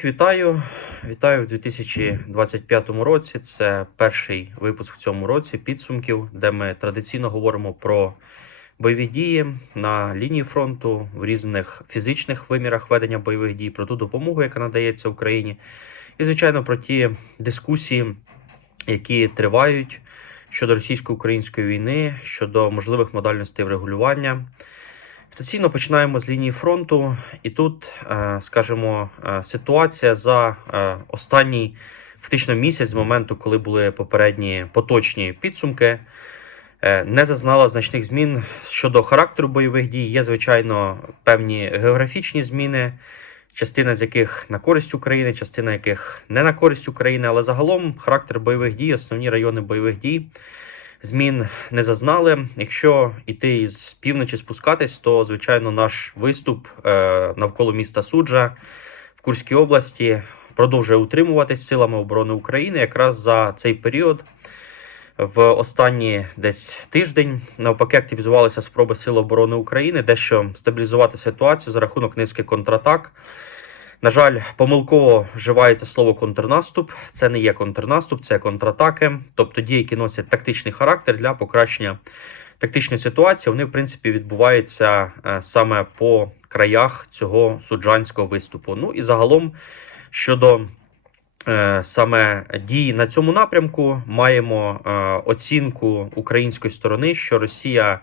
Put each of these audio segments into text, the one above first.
Всіх вітаю. Вітаю в 2025 році. Це перший випуск в цьому році підсумків, де ми традиційно говоримо про бойові дії на лінії фронту в різних фізичних вимірах ведення бойових дій, про ту допомогу, яка надається Україні, і звичайно про ті дискусії, які тривають щодо російсько-української війни, щодо можливих модальностей врегулювання. Традиційно починаємо з лінії фронту, і тут, е, скажімо, е, ситуація за е, останній фактично місяць з моменту, коли були попередні поточні підсумки, не зазнала значних змін щодо характеру бойових дій. Є, звичайно, певні географічні зміни, частина з яких на користь України, частина яких не на користь України, але загалом характер бойових дій, основні райони бойових дій змін не зазнали. Якщо йти із півночі спускатись, то звичайно наш виступ е, навколо міста Суджа в Курській області продовжує утримуватись силами оборони України. Якраз за цей період. В останні десь тиждень навпаки активізувалися спроби Сил оборони України дещо стабілізувати ситуацію за рахунок низки контратак. На жаль, помилково вживається слово контрнаступ. Це не є контрнаступ, це контратаки, тобто дії, які носять тактичний характер для покращення тактичної ситуації. Вони, в принципі, відбуваються е, саме по краях цього суджанського виступу. Ну і загалом щодо е, саме дії на цьому напрямку, маємо е, оцінку української сторони, що Росія.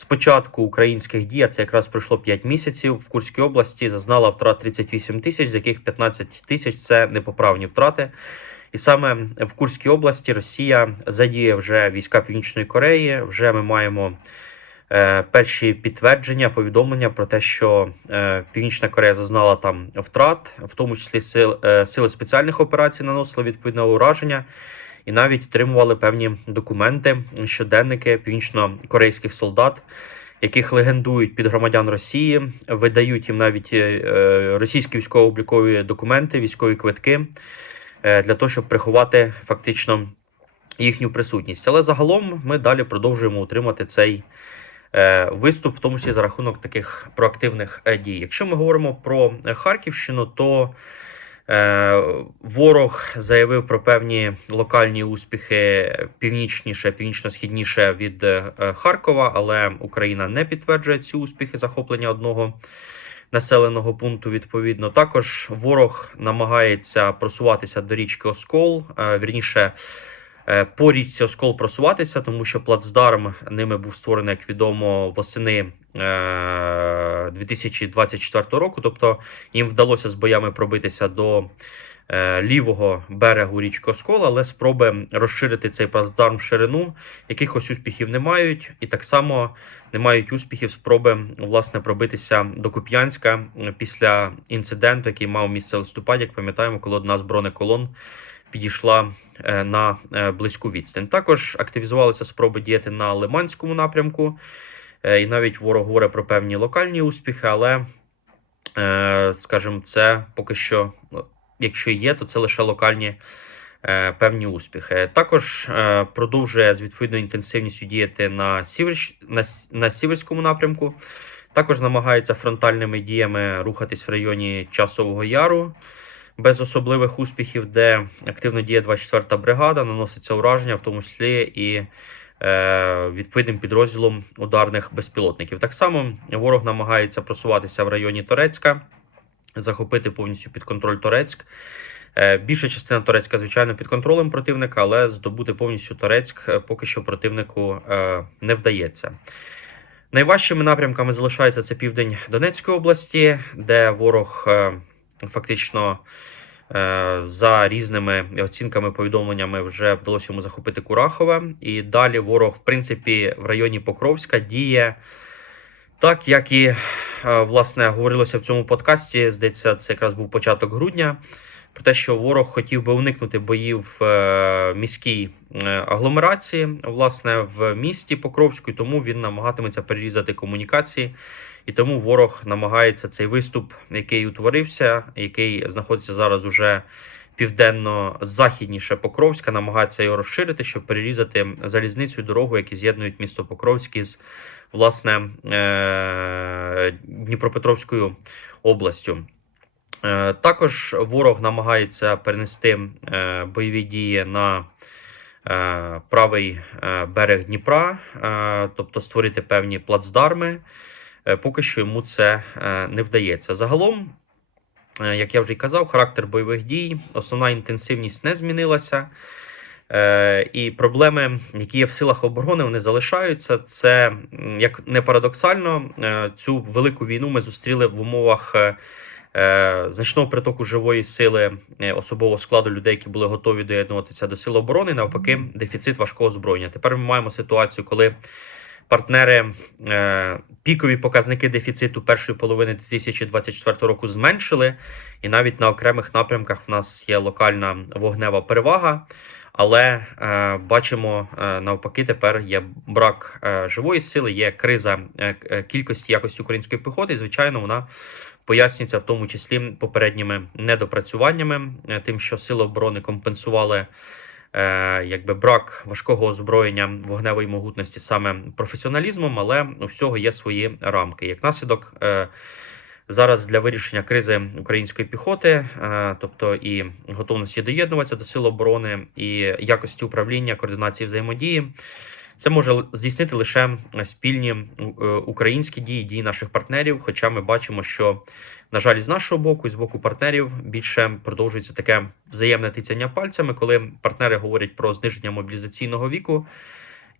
Спочатку українських дій, а це якраз пройшло 5 місяців в Курській області, зазнала втрат 38 тисяч, з яких 15 тисяч це непоправні втрати. І саме в Курській області Росія задіє вже війська Північної Кореї. Вже ми маємо е, перші підтвердження, повідомлення про те, що е, Північна Корея зазнала там втрат, в тому числі сил, е, сили спеціальних операцій наносили відповідне ураження і навіть отримували певні документи, щоденники північно-корейських солдат, яких легендують під громадян Росії, видають їм навіть е, російські військово-облікові документи, військові квитки е, для того, щоб приховати фактично їхню присутність. Але загалом ми далі продовжуємо утримати цей. е, Виступ, в тому числі за рахунок таких проактивних дій. Якщо ми говоримо про Харківщину, то Ворог заявив про певні локальні успіхи північніше, північно-східніше від е, Харкова, але Україна не підтверджує ці успіхи захоплення одного населеного пункту. Відповідно, також ворог намагається просуватися до річки Оскол. е, Вірніше е, по річці Оскол просуватися, тому що плацдарм ними був створений, як відомо, восени е, 2024 року. Тобто їм вдалося з боями пробитися до е, лівого берегу річки Оскол, але спроби розширити цей плацдарм в ширину якихось успіхів не мають, і так само не мають успіхів спроби власне пробитися до Куп'янська після інциденту, який мав місце в листопаді. Як пам'ятаємо, коли одна з бронеколон підійшла е, на е, близьку відстань. Також активізувалися спроби діяти на Лиманському напрямку, Е, і навіть ворог говорить про певні локальні успіхи, але, скажімо, це поки що, ну, якщо є, то це лише локальні певні успіхи. Також продовжує з відповідною інтенсивністю діяти на, Сіверщ... на, на Сіверському напрямку. Також намагається фронтальними діями рухатись в районі Часового Яру без особливих успіхів, де активно діє 24-та бригада, наноситься ураження, в тому числі і е, відповідним підрозділом ударних безпілотників. Так само ворог намагається просуватися в районі Торецька, захопити повністю під контроль Торецьк. Е, Більша частина Торецька, звичайно, під контролем противника, але здобути повністю Торецьк е, поки що противнику е, не вдається. Найважчими напрямками залишається це південь Донецької області, де ворог фактично е, за різними оцінками, повідомленнями вже вдалося йому захопити Курахове. І далі ворог, в принципі, в районі Покровська діє так, як і е, власне говорилося в цьому подкасті. Здається, це якраз був початок грудня. Про те, що ворог хотів би уникнути боїв в е, міській агломерації, власне, в місті Покровську, тому він намагатиметься перерізати комунікації. І тому ворог намагається цей виступ, який утворився, який знаходиться зараз уже південно-західніше Покровська, намагається його розширити, щоб перерізати залізницю дорогу, які з'єднують місто Покровськ із власне е- Дніпропетровською областю. Е, Також ворог намагається перенести е, бойові дії на правий берег Дніпра, тобто створити певні плацдарми. Е, Поки що йому це е, не вдається. Загалом, е, як я вже й казав, характер бойових дій, основна інтенсивність не змінилася. І проблеми, які є в силах оборони, вони залишаються. Це як не парадоксально, цю велику війну ми зустріли в умовах значного притоку живої сили особового складу людей, які були готові доєднуватися до сил оборони. Навпаки, дефіцит важкого озброєння. Тепер ми маємо ситуацію, коли партнери е, пікові показники дефіциту першої половини 2024 року зменшили, і навіть на окремих напрямках в нас є локальна вогнева перевага. Але е, бачимо е, навпаки, тепер є брак е, живої сили, є криза е, е, кількості якості української піхоти. І, звичайно, вона пояснюється в тому числі попередніми недопрацюваннями, е, тим, що сили оборони компенсували якби брак важкого озброєння вогневої могутності саме професіоналізмом, але у всього є свої рамки. Як наслідок. Е, Зараз для вирішення кризи української піхоти, е, тобто і готовності доєднуватися до сил оборони, і якості управління, координації взаємодії, це може здійснити лише спільні е, українські дії, дії наших партнерів. Хоча ми бачимо, що на жаль, з нашого боку, і з боку партнерів більше продовжується таке взаємне тицяння пальцями, коли партнери говорять про зниження мобілізаційного віку.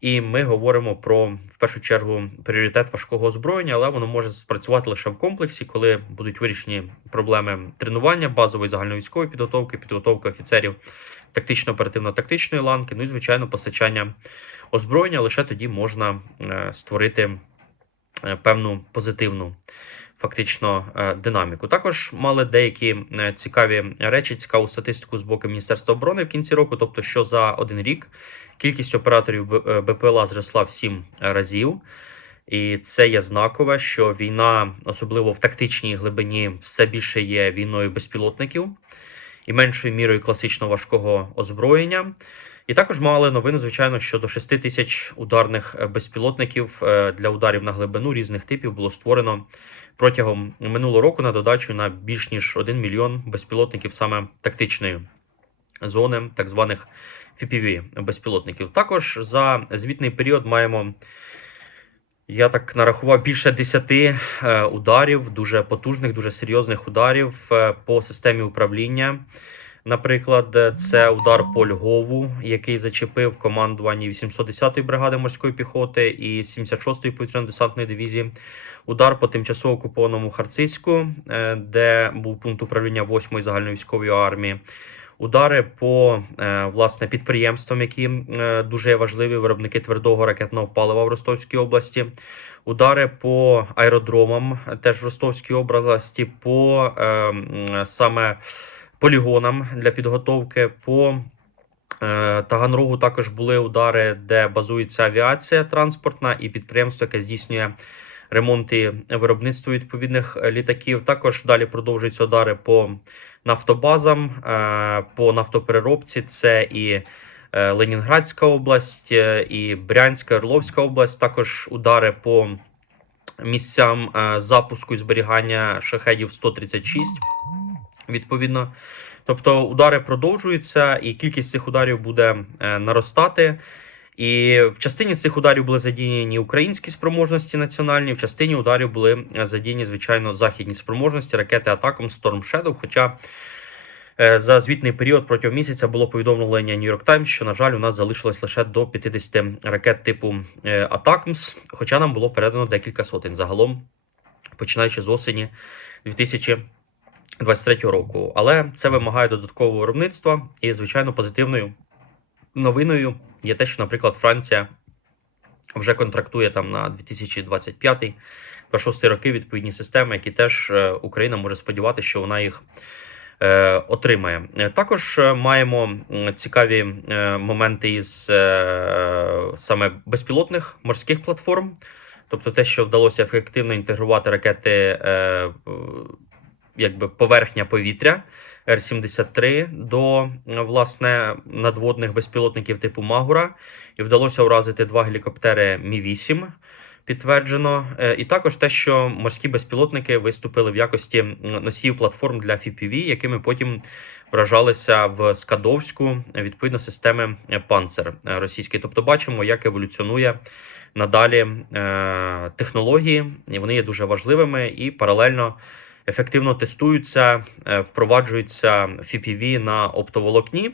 І ми говоримо про в першу чергу пріоритет важкого озброєння, але воно може спрацювати лише в комплексі, коли будуть вирішені проблеми тренування, базової загальновійськової підготовки, підготовки офіцерів тактично-оперативно-тактичної ланки. Ну і звичайно, постачання озброєння. Лише тоді можна е, створити е, певну позитивну. Фактично е, динаміку. Також мали деякі е, цікаві речі, цікаву статистику з боку Міністерства оборони в кінці року. Тобто, що за один рік кількість операторів е, БПЛА зросла в 7 разів. І це є знакове, що війна, особливо в тактичній глибині, все більше є війною безпілотників і меншою мірою класичного важкого озброєння. І також мали новину, звичайно, що до 6 тисяч ударних е, безпілотників е, для ударів на глибину різних типів було створено протягом минулого року на додачу на більш ніж 1 мільйон безпілотників саме тактичної зони, так званих FPV безпілотників. Також за звітний період маємо. Я так нарахував більше 10 е, ударів, дуже потужних, дуже серйозних ударів е, по системі управління. Наприклад, е, це удар по Львову, який зачепив командування 810-ї бригади морської піхоти і 76-ї повітряно-десантної дивізії. Удар по тимчасово окупованому Харцизьку, е, де був пункт управління 8-ї загальновійськової армії. Удари по е, власне підприємствам, які дуже важливі, виробники твердого ракетного палива в Ростовській області. Удари по аеродромам, теж в Ростовській області, по саме полігонам для підготовки. По е, Таганрогу також були удари, де базується авіація транспортна і підприємство, яке здійснює ремонт і виробництво відповідних е, літаків. Також далі продовжуються удари по нафтобазам, е, по нафтопереробці. Це і Ленінградська область, і Брянська, Орловська область. Також удари по місцям запуску і зберігання шахедів 136. Відповідно. Тобто удари продовжуються, і кількість цих ударів буде е, наростати. І в частині цих ударів були задіяні українські спроможності національні, в частині ударів були е, задіяні, звичайно, західні спроможності ракети Атаком Storm Shadow. Хоча е, за звітний період протягом місяця було повідомлення New York Times, що, на жаль, у нас залишилось лише до 50 ракет типу Атакмс, хоча нам було передано декілька сотень загалом, починаючи з осені 2023 року. Але це вимагає додаткового виробництва і, звичайно, позитивною новиною є те, що, наприклад, Франція вже контрактує там на 2025 26 роки відповідні системи, які теж е, Україна може сподіватися, що вона їх е, отримає. Е, Також маємо цікаві моменти із саме безпілотних морських платформ. Тобто те, що вдалося ефективно інтегрувати ракети якби поверхня повітря Р-73 до власне надводних безпілотників типу Магура, і вдалося уразити два гелікоптери Мі-8. підтверджено. Е, І також те, що морські безпілотники виступили в якості носіїв платформ для FPV, якими потім вражалися в Скадовську відповідно системи Панцер російської. Тобто бачимо, як еволюціонує надалі е, технології, і вони є дуже важливими і паралельно ефективно тестуються, е, впроваджуються FPV на оптоволокні,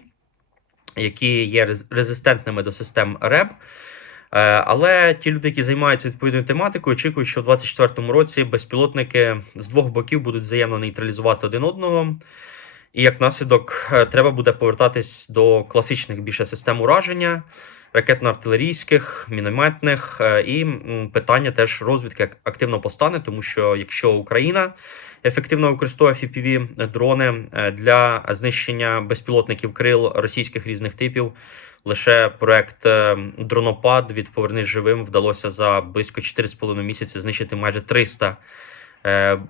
які є резистентними до систем РЕБ. Е, Але ті люди, які займаються відповідною тематикою, очікують, що в 2024 році безпілотники з двох боків будуть взаємно нейтралізувати один одного. І як наслідок, е, треба буде повертатись до класичних більше систем ураження, ракетно-артилерійських, мінометних. е, І питання теж розвідки активно постане, тому що якщо Україна ефективно використовує fpv дрони е, для знищення безпілотників крил російських різних типів. Лише проект е, Дронопад від Повернись живим вдалося за близько 4,5 місяці знищити майже 300 е,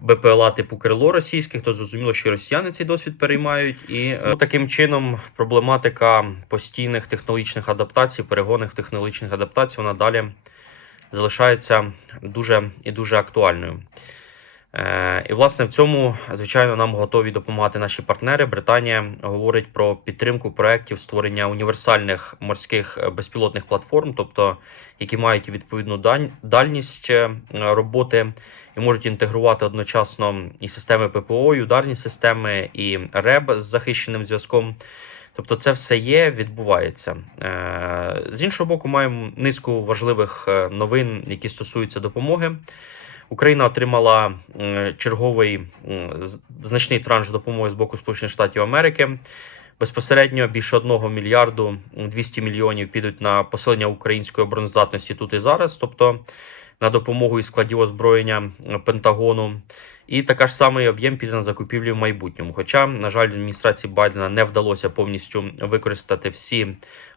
БПЛА типу крило російських, то зрозуміло, що росіяни цей досвід переймають. І е, ну, таким чином проблематика постійних технологічних адаптацій, перегонних технологічних адаптацій, вона далі залишається дуже і дуже актуальною. Е, І власне в цьому, звичайно, нам готові допомагати наші партнери. Британія говорить про підтримку проєктів створення універсальних морських е, безпілотних платформ, тобто які мають відповідну дальність е, роботи і можуть інтегрувати одночасно і системи ППО, і ударні системи, і РЕБ з захищеним зв'язком. Тобто, це все є, відбувається. З іншого боку, маємо низку важливих новин, які стосуються допомоги. Україна отримала е, черговий значний транш допомоги з боку Сполучених Штатів Америки. Безпосередньо більше 1 мільярду 200 мільйонів підуть на посилення української обороноздатності тут і зараз, тобто на допомогу і складів озброєння е, Пентагону. І така ж самий об'єм піде на закупівлі в майбутньому. Хоча, на жаль, адміністрації Байдена не вдалося повністю використати всі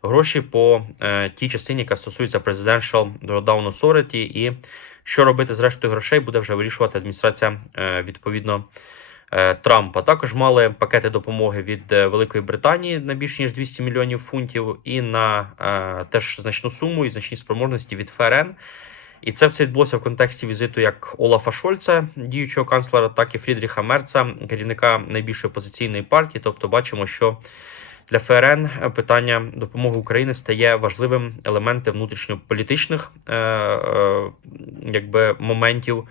гроші по е, тій частині, яка стосується Presidential Drawdown Authority, і що робити з рештою грошей, буде вже вирішувати адміністрація е, відповідно е, Трампа. Також мали пакети допомоги від е, Великої Британії на більш ніж 200 мільйонів фунтів, і на теж значну суму і значні спроможності від ФРН. І це все відбулося в контексті візиту як Олафа Шольца, діючого канцлера, так і Фрідріха Мерца, керівника найбільшої опозиційної партії. Тобто, бачимо, що для ФРН питання допомоги України стає важливим елементом внутрішньополітичних е, е, якби, моментів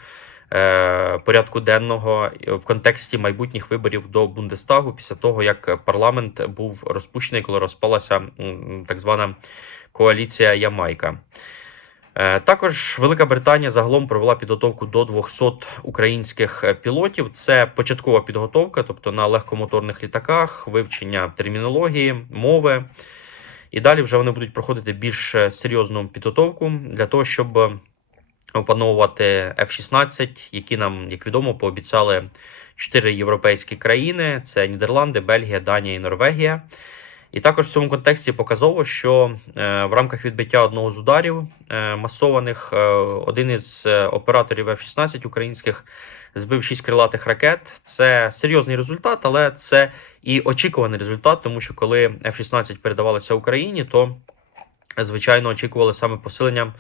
е, порядку денного в контексті майбутніх виборів до Бундестагу після того, як парламент був розпущений, коли розпалася так звана коаліція Ямайка. Е, Також Велика Британія загалом провела підготовку до 200 українських е, пілотів. Це початкова підготовка, тобто на легкомоторних літаках, вивчення термінології, мови. І далі вже вони будуть проходити більш е, серйозну підготовку для того, щоб опановувати F-16, які нам, як відомо, пообіцяли чотири європейські країни: це Нідерланди, Бельгія, Данія і Норвегія. І також в цьому контексті показово, що е, в рамках відбиття одного з ударів е, масованих е, один із операторів F-16 українських збив шість крилатих ракет. Це серйозний результат, але це і очікуваний результат, тому що коли F-16 передавалися Україні, то звичайно очікували саме посилення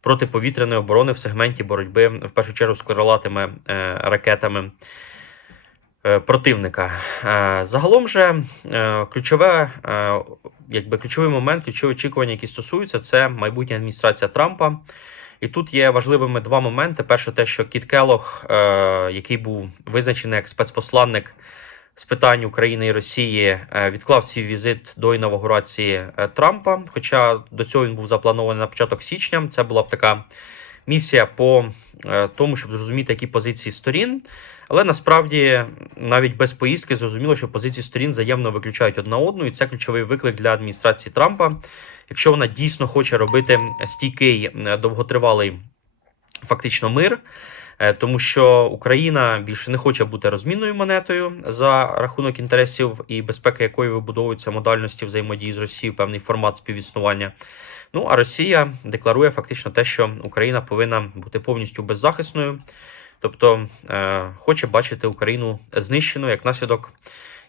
протиповітряної оборони в сегменті боротьби в першу чергу з крилатими ракетами противника. Е, Загалом же е, ключове, е, якби ключовий момент, ключові очікування, які стосуються, це майбутня адміністрація Трампа. І тут є важливими два моменти. Перше, те, що Кіт Келох, е, який був визначений як спецпосланник з питань України і Росії, е, відклав свій візит до інавгурації е, Трампа. Хоча до цього він був запланований на початок січня. Це була б така місія по е, тому, щоб зрозуміти, які позиції сторін. Але насправді навіть без поїздки зрозуміло, що позиції сторін взаємно виключають одна одну, і це ключовий виклик для адміністрації Трампа. Якщо вона дійсно хоче робити стійкий е, довготривалий фактично мир, е, тому що Україна більше не хоче бути розмінною монетою за рахунок інтересів і безпеки, якої вибудовуються модальності взаємодії з Росією, певний формат співіснування. Ну а Росія декларує фактично те, що Україна повинна бути повністю беззахисною, тобто е, хоче бачити Україну знищеною як наслідок.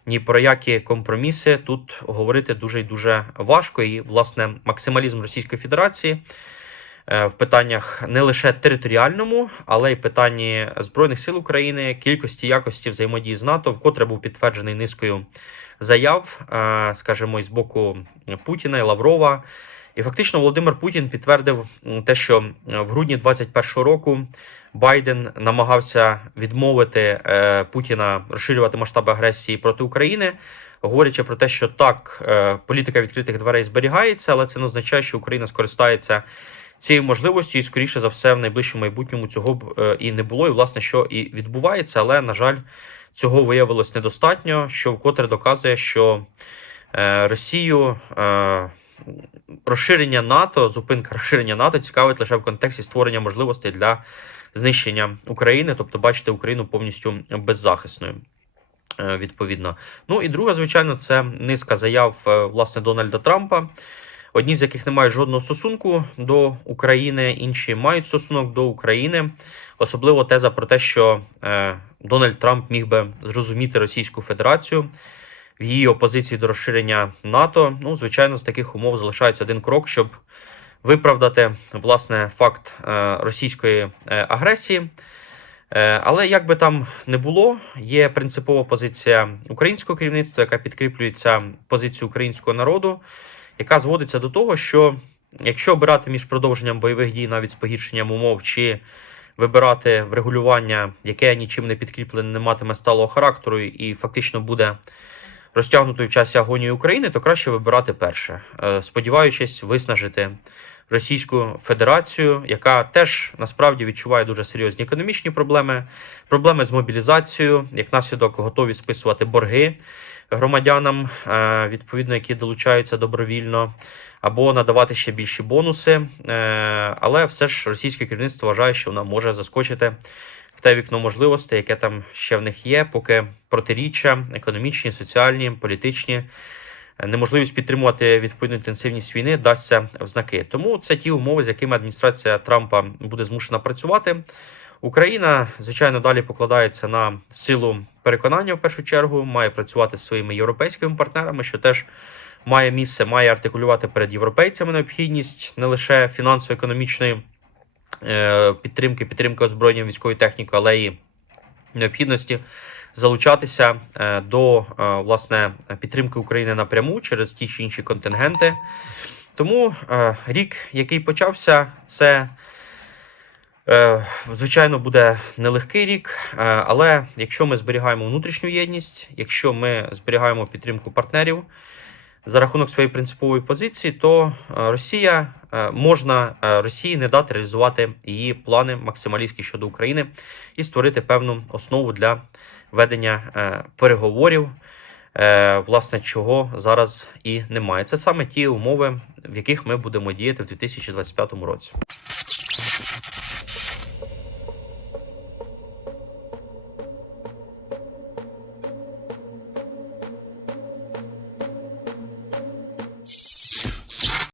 Ні про які компроміси тут говорити дуже і дуже важко. І власне максималізм Російської Федерації е, в питаннях не лише територіальному, але й питанні Збройних сил України, кількості якості взаємодії з НАТО, вкотре був підтверджений низкою заяв, е, скажімо, і з боку Путіна і Лаврова. І фактично Володимир Путін підтвердив те, що в грудні 2021 року Байден намагався відмовити е, Путіна розширювати масштаби агресії проти України, говорячи про те, що так, е, політика відкритих дверей зберігається, але це не означає, що Україна скористається цією можливістю, і скоріше за все, в найближчому майбутньому цього б е, і не було. І власне, що і відбувається, але на жаль, цього виявилось недостатньо, що вкотре доказує, що Росію. Розширення НАТО, зупинка розширення НАТО цікавить лише в контексті створення можливостей для знищення України, тобто бачити Україну повністю беззахисною. е, Відповідно, ну і друга, звичайно, це низка заяв е, власне Дональда Трампа, одні з яких не мають жодного стосунку до України, інші мають стосунок до України. Особливо теза про те, що е, Дональд Трамп міг би зрозуміти Російську Федерацію в її опозиції до розширення НАТО. Ну, звичайно, з таких умов залишається один крок, щоб виправдати власне факт е, російської е, агресії. Е, Але як би там не було, є принципова позиція українського керівництва, яка підкріплюється позицією українського народу, яка зводиться до того, що якщо обирати між продовженням бойових дій навіть з погіршенням умов, чи вибирати врегулювання, яке нічим не підкріплене, не матиме сталого характеру і фактично буде розтягнутою в часі агонії України, то краще вибирати перше, сподіваючись виснажити Російську Федерацію, яка теж насправді відчуває дуже серйозні економічні проблеми, проблеми з мобілізацією, як наслідок готові списувати борги громадянам, е, відповідно, які долучаються добровільно, або надавати ще більші бонуси. Е, Але все ж російське керівництво вважає, що вона може заскочити в те вікно можливостей, яке там ще в них є, поки протиріччя економічні, соціальні, політичні. Неможливість підтримувати відповідну інтенсивність війни дасться в знаки. Тому це ті умови, з якими адміністрація Трампа буде змушена працювати. Україна, звичайно, далі покладається на силу переконання в першу чергу, має працювати зі своїми європейськими партнерами, що теж має місце, має артикулювати перед європейцями необхідність не лише фінансово-економічної е, підтримки, підтримки озброєння військової техніки, але й необхідності залучатися е, до е, власне підтримки України напряму через ті чи інші контингенти. Тому е, рік, який почався, це звичайно буде нелегкий рік. Але якщо ми зберігаємо внутрішню єдність, якщо ми зберігаємо підтримку партнерів за рахунок своєї принципової позиції, то Росія можна Росії не дати реалізувати її плани максималістські щодо України і створити певну основу для ведення е, переговорів, е, власне, чого зараз і немає. Це саме ті умови, в яких ми будемо діяти в 2025 році.